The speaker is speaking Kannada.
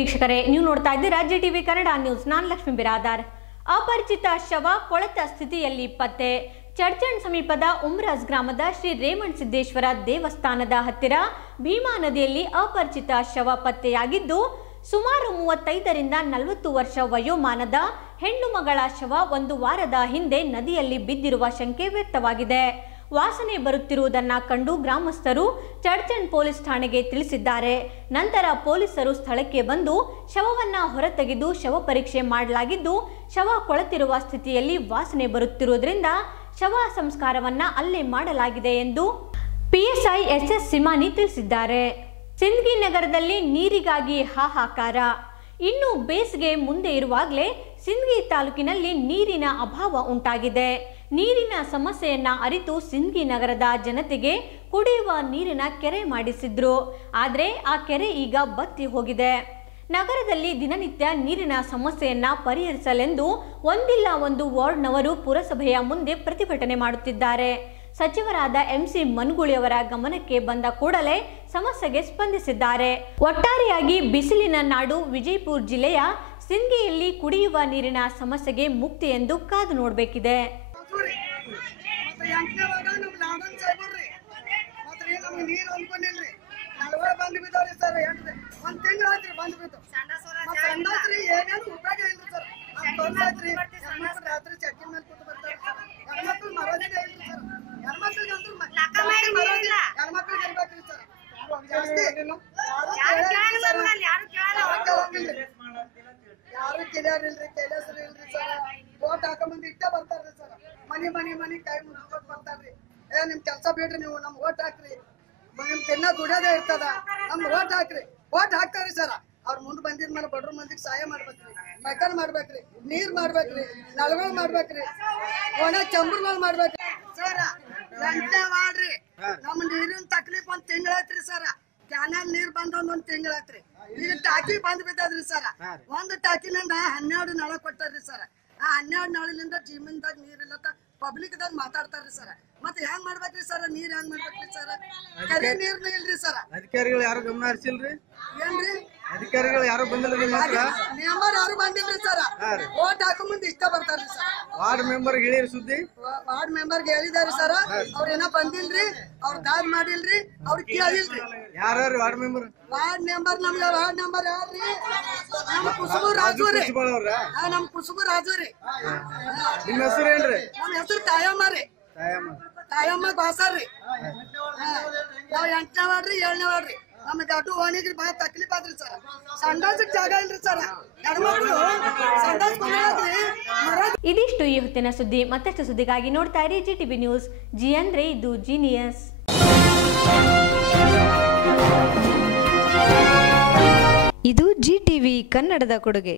ವೀಕ್ಷಕರೇ, ನೀವು ನೋಡ್ತಾ ಇದ್ದೀರಾ ಜಿ ಟಿವಿ ಕನ್ನಡ ನ್ಯೂಸ್. ನಾನು ಲಕ್ಷ್ಮೀ ಬಿರಾದಾರ್. ಅಪರಿಚಿತ ಶವ ಕೊಳೆತ ಸ್ಥಿತಿಯಲ್ಲಿ ಪತ್ತೆ. ಚರ್ಚಂಡ್ ಸಮೀಪದ ಉಮ್ರಾಜ್ ಗ್ರಾಮದ ಶ್ರೀ ರೇಮಣ್ ಸಿದ್ದೇಶ್ವರ ದೇವಸ್ಥಾನದ ಹತ್ತಿರ ಭೀಮಾ ನದಿಯಲ್ಲಿ ಅಪರಿಚಿತ ಶವ ಪತ್ತೆಯಾಗಿದ್ದು, ಸುಮಾರು ಮೂವತ್ತೈದರಿಂದ ನಲವತ್ತು ವರ್ಷ ವಯೋಮಾನದ ಹೆಣ್ಣು ಮಗಳ ಶವ ಒಂದು ವಾರದ ಹಿಂದೆ ನದಿಯಲ್ಲಿ ಬಿದ್ದಿರುವ ಶಂಕೆ ವ್ಯಕ್ತವಾಗಿದೆ. ವಾಸನೆ ಬರುತ್ತಿರುವುದನ್ನು ಕಂಡು ಗ್ರಾಮಸ್ಥರು ಚರ್ಚನ್ ಪೊಲೀಸ್ ಠಾಣೆಗೆ ತಿಳಿಸಿದ್ದಾರೆ. ನಂತರ ಪೊಲೀಸರು ಸ್ಥಳಕ್ಕೆ ಬಂದು ಶವವನ್ನು ಹೊರತೆಗೆದು ಶವ ಪರೀಕ್ಷೆ ಮಾಡಲಾಗಿದ್ದು, ಶವ ಕೊಳೆತಿರುವ ಸ್ಥಿತಿಯಲ್ಲಿ ವಾಸನೆ ಬರುತ್ತಿರುವುದರಿಂದ ಶವ ಸಂಸ್ಕಾರವನ್ನು ಅಲ್ಲೇ ಮಾಡಲಾಗಿದೆ ಎಂದು ಪಿಎಸ್ಐ ಎಸ್ಎಸ್ ಸಿಮಾನಿ ತಿಳಿಸಿದ್ದಾರೆ. ಸಿಂದಗಿ ನಗರದಲ್ಲಿ ನೀರಿಗಾಗಿ ಹಾಹಾಕಾರ. ಇನ್ನು ಬೇಸಿಗೆ ಮುಂದೆ ಇರುವಾಗಲೇ ಸಿಂದಗಿ ತಾಲೂಕಿನಲ್ಲಿ ನೀರಿನ ಅಭಾವ ಉಂಟಾಗಿದೆ. ನೀರಿನ ಸಮಸ್ಯೆಯನ್ನ ಅರಿತು ಸಿಂಧಿ ನಗರದ ಜನತೆಗೆ ಕುಡಿಯುವ ನೀರಿನ ಕೆರೆ ಮಾಡಿಸಿದ್ರು. ಆದರೆ ಆ ಕೆರೆ ಈಗ ಬತ್ತಿ ಹೋಗಿದೆ. ನಗರದಲ್ಲಿ ದಿನನಿತ್ಯ ನೀರಿನ ಸಮಸ್ಯೆಯನ್ನ ಪರಿಹರಿಸಲೆಂದು ಒಂದಿಲ್ಲ ಒಂದು ವಾರ್ಡ್ನವರು ಪುರಸಭೆಯ ಮುಂದೆ ಪ್ರತಿಭಟನೆ ಮಾಡುತ್ತಿದ್ದಾರೆ. ಸಚಿವರಾದ ಎಂಸಿ ಮನ್ಗುಳಿಯವರ ಗಮನಕ್ಕೆ ಬಂದ ಕೂಡಲೇ ಸಮಸ್ಯೆಗೆ ಸ್ಪಂದಿಸಿದ್ದಾರೆ. ಒಟ್ಟಾರೆಯಾಗಿ ಬಿಸಿಲಿನ ನಾಡು ವಿಜಯಪುರ ಜಿಲ್ಲೆಯ ಸಿಂಧಿಯಲ್ಲಿ ಕುಡಿಯುವ ನೀರಿನ ಸಮಸ್ಯೆಗೆ ಮುಕ್ತಿ ಎಂದು ಕಾದು ನೋಡಬೇಕಿದೆ. ನೋಡ್ರಿ ಮತ್ತೆ ಎಂಟನೇವಾಗ ನಮ್ ಲಾವಣ್ ಸಾಹೇಬ್ರಿ ಮತ್ತೆ ರೀ ನಮ್ಗೆ ನೀರು ಅನ್ಕೊಂಡಿಲ್ರಿ ನಲ್ವರ್ ಬಂದ್ ಬಿದ್ದಾವ್ರಿ ಸರ್ ಎಂಟು ಒಂದ್ ತಿಂಗಳ ಆಯ್ತ್ರಿ ಬಂದ್ ಬಿದ್ದು ಮತ್ತೆ ಸಂಡಾಸ್ರಿ ಏನೇನು ಉಪಯೋಗ ಇಲ್ರಿ ಸರ್ ನಮ್ ತೊಂದ್ರೆ ಐತ್ರಿ ಹೆಣ್ಮಕ್ಳು ರಾತ್ರಿ ಚಟ್ಟಿ ಮೇಲೆ ಕೂತು ಬರ್ತಾರೆ ಹೆಣ್ಮಕ್ಳು ಮರೋದಿದೆ ಇಲ್ರಿ ಸರ್ ಹೆಣ್ಮಕ್ಳಿಗೆ ಅಂತೂ ಹೆಣ್ಮಕ್ಳಿಗೆ ಇರ್ಬೇಕ್ರಿ ಸರ್ ಜಾಸ್ತಿ ಯಾರು ಕೇಳಂಗಿಲ್ರಿ ಸರ್. ಯಾರು ಕೇಳಂಗಿಲ್ರಿ ಯಾರು ತಿಳಿಯಾರಿಲ್ರಿ ಕೆಲಸರು ಇಲ್ರಿ ಸರ್ ಓಟ್ ಹಾಕೊಂಬಂದು ಇಟ್ಟ ಬರ್ತಾರ್ರಿ ಸರ್ ಮನಿ ಮನೆ ಮನೆ ಕೈ ಮುಗಿಸ್ಕೊಟ್ ಬರ್ತಾರ್ರಿ ಏ ನಿಮ್ ಕೆಲಸ ಬಿಡ್ರಿ ನೀವು ನಮ್ ಓಟ್ ಹಾಕ್ರಿ. ನಿಮ್ ತಿನ್ನ ದುಡಿಯೋದೇ ಇರ್ತದ. ನಮ್ ಓಟ್ ಹಾಕ್ರಿ. ಓಟ್ ಹಾಕ್ತಾರ್ರಿ ಸರ. ಅವ್ರ ಮುಂದ್ ಬಂದಿದ್ಮೇಲೆ ಬಡ್ರ ಮಂದಿಗೆ ಸಹಾಯ ಮಾಡ್ಬೇಕ್ರಿ. ಮೈಕಲ್ ಮಾಡ್ಬೇಕ್ರಿ. ನೀರ್ ಮಾಡ್ಬೇಕ್ರಿ. ನಳಗಳು ಮಾಡ್ಬೇಕ್ರಿ. ಒಣ ಚಂಬರ್ಗಳು ಮಾಡ್ಬೇಕ್ರಿ. ಸರ್ ಎಂಟನೇ ಮಾಡ್ರಿ. ನಮ್ ನೀರಿನ ತಕ್ಲೀಫ್ ಒಂದ್ ತಿಂಗಳೈತ್ರಿ ಸರ. ಕ್ಯಾನಲ್ ನೀರ್ ಬಂದ್ ಒಂದ್ ತಿಂಗಳೈತ್ರಿ ಈಗ ಟಾಕಿ ಬಂದ್ ಬಿದ್ದದ್ರಿ ಸರ. ಒಂದ್ ಟಾಕಿನಿಂದ ಹನ್ನೆರಡು ನಳ ಕೊಟ್ಟಾರ್ರಿ ಸರ್. ಆ ಹನ್ನೆರಡು ನಳಲಿಂದ ಜೀವನದಾಗ ನೀರಿಲ್ಲತ್ತ ಪಬ್ಲಿಕ್ ದಾಗ ಮಾತಾಡ್ತಾರ್ರಿ ಸರ್ ಮತ್ತೆ ಹೆಂಗ್ ಮಾಡ್ಬೇಕ್ರಿ ಸರ್ ನೀರ್ ಹೆಂಗ್ ಮಾಡ್ಬೇಕ್ರಿ ಸರ್ ಕರಿ ನೀರ್ನ ಇಲ್ರಿ ಸರ್ ಅಧಿಕಾರಿಗಳು ಯಾರು ಗಮನ ಹರಿಸಿಲ್ರಿ? ಏನ್ರಿ? ಅಧಿಕಾರಿಗಳು ಯಾರು ಬಂದಿಲ್ಲ ಮೆಂಬರ್ ಯಾರು ಬಂದಿಲ್ಲ ಸರ್. ಓಟ್ ಹಾಕೋ ಮುಂದೆ ಇಷ್ಟ ಬರ್ತಾರ್ರಿ ಸರ್. ವಾರ್ಡ್ ಮೆಂಬರ್ ಹೇಳಿರಿ ಸುದ್ದಿ? ವಾರ್ಡ್ ಮೆಂಬರ್ ಹೇಳಿದಾರೆ ಸರ್. ಅವ್ರ ಏನೋ ಬಂದಿಲ್ರಿ ಅವ್ರ ದಾದ್ ಮಾಡಿಲ್ರಿ ಅವ್ರ ಕೇಳಿಲ್ರಿ. ಯಾರು ವಾರ್ಡ್ ಮೆಂಬರ್? ವಾರ್ಡ್ ಮೆಂಬರ್ ನಮ್ಗೆ ವಾರ್ಡ್ ನಂಬರ್ ಯಾರ್ರಿ? ನಮ್ಮ ಕುಸುಬು ರಾಜು ರೀ. ನಮ್ ಕುಸುಬು ರಾಜು ರೀ. ನಿಮ್ಮ ಹೆಸರು ಏನ್ರಿ? ನಮ್ ಹೆಸರು ತಾಯಮ್ಮ ರೀ. ತಾಯಮ್ಮ. ತಾಯಮ್ಮ ಬಾಸರ್ರಿ ನಾವ್ ಎಂಟನೇ ವಾರ್ಡ್ರಿ ಏಳನೇ ವಾರ್ಡ್ರಿ. ನಮ್ಗೆ ಅಡ್ಡು ಓಣಿಗ್ರಿ ಬಹಳ ತಕ್ಲೀಫ್ ಆದ್ರಿ ಸರ್. ಸಂಡಾಸಕ್ ಜಾಗ ಇಲ್ರಿ ಸರ್. ಹೆಣ್ಮಕ್ಳು ಸಂಡಾಸ್ ಇದಿಷ್ಟು ಈ ಹೊತ್ತಿನ ಸುದ್ದಿ. ಮತ್ತಷ್ಟು ಸುದ್ದಿಗಾಗಿ ನೋಡ್ತಾ ಇರಿ ಜಿ ಟಿವಿ ನ್ಯೂಸ್. ಜಿ ಅಂದ್ರೆ ಇದು ಜೀನಿಯಸ್ ಇದು ಜಿ ಟಿವಿ ಕನ್ನಡದ ಕೊಡುಗೆ.